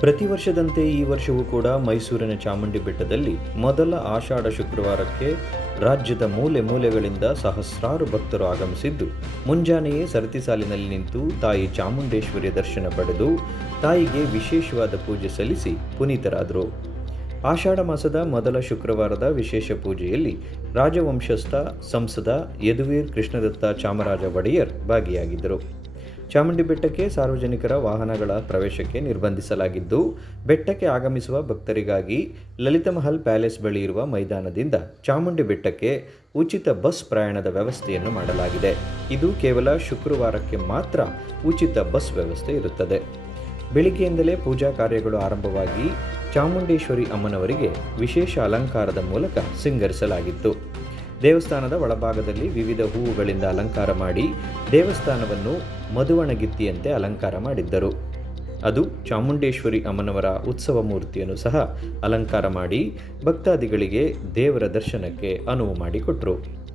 ಪ್ರತಿ ವರ್ಷದಂತೆ ಈ ವರ್ಷವೂ ಕೂಡ ಮೈಸೂರಿನ ಚಾಮುಂಡಿ ಬೆಟ್ಟದಲ್ಲಿ ಮೊದಲ ಆಷಾಢ ಶುಕ್ರವಾರಕ್ಕೆ ರಾಜ್ಯದ ಮೂಲೆ ಮೂಲೆಗಳಿಂದ ಸಹಸ್ರಾರು ಭಕ್ತರು ಆಗಮಿಸಿದ್ದು, ಮುಂಜಾನೆಯೇ ಸರತಿ ಸಾಲಿನಲ್ಲಿ ನಿಂತು ತಾಯಿ ಚಾಮುಂಡೇಶ್ವರಿಯ ದರ್ಶನ ಪಡೆದು ತಾಯಿಗೆ ವಿಶೇಷವಾದ ಪೂಜೆ ಸಲ್ಲಿಸಿ ಪುನೀತರಾದರು. ಆಷಾಢ ಮಾಸದ ಮೊದಲ ಶುಕ್ರವಾರದ ವಿಶೇಷ ಪೂಜೆಯಲ್ಲಿ ರಾಜವಂಶಸ್ಥ ಸಂಸದ ಯದುವೀರ್ ಕೃಷ್ಣದತ್ತ ಚಾಮರಾಜ ಒಡೆಯರ್ ಭಾಗಿಯಾಗಿದ್ದರು. ಚಾಮುಂಡಿ ಬೆಟ್ಟಕ್ಕೆ ಸಾರ್ವಜನಿಕರ ವಾಹನಗಳ ಪ್ರವೇಶಕ್ಕೆ ನಿರ್ಬಂಧಿಸಲಾಗಿದ್ದು, ಬೆಟ್ಟಕ್ಕೆ ಆಗಮಿಸುವ ಭಕ್ತರಿಗಾಗಿ ಲಲಿತ ಮಹಲ್ ಪ್ಯಾಲೇಸ್ ಬಳಿ ಇರುವ ಮೈದಾನದಿಂದ ಚಾಮುಂಡಿ ಬೆಟ್ಟಕ್ಕೆ ಉಚಿತ ಬಸ್ ಪ್ರಯಾಣದ ವ್ಯವಸ್ಥೆಯನ್ನು ಮಾಡಲಾಗಿದೆ. ಇದು ಕೇವಲ ಶುಕ್ರವಾರಕ್ಕೆ ಮಾತ್ರ ಉಚಿತ ಬಸ್ ವ್ಯವಸ್ಥೆ ಇರುತ್ತದೆ. ಬೆಳಿಗ್ಗೆಯಿಂದಲೇ ಪೂಜಾ ಕಾರ್ಯಗಳು ಆರಂಭವಾಗಿ ಚಾಮುಂಡೇಶ್ವರಿ ಅಮ್ಮನವರಿಗೆ ವಿಶೇಷ ಅಲಂಕಾರದ ಮೂಲಕ ಸಿಂಗರಿಸಲಾಗಿತ್ತು. ದೇವಸ್ಥಾನದ ಒಳಭಾಗದಲ್ಲಿ ವಿವಿಧ ಹೂವುಗಳಿಂದ ಅಲಂಕಾರ ಮಾಡಿ ದೇವಸ್ಥಾನವನ್ನು ಮಧುವಣಗಿತ್ತಿಯಂತೆ ಅಲಂಕಾರ ಮಾಡಿದ್ದರು. ಅದು ಚಾಮುಂಡೇಶ್ವರಿ ಅಮ್ಮನವರ ಉತ್ಸವ ಮೂರ್ತಿಯನ್ನು ಸಹ ಅಲಂಕಾರ ಮಾಡಿ ಭಕ್ತಾದಿಗಳಿಗೆ ದೇವರ ದರ್ಶನಕ್ಕೆ ಅನುವು ಮಾಡಿಕೊಟ್ರು.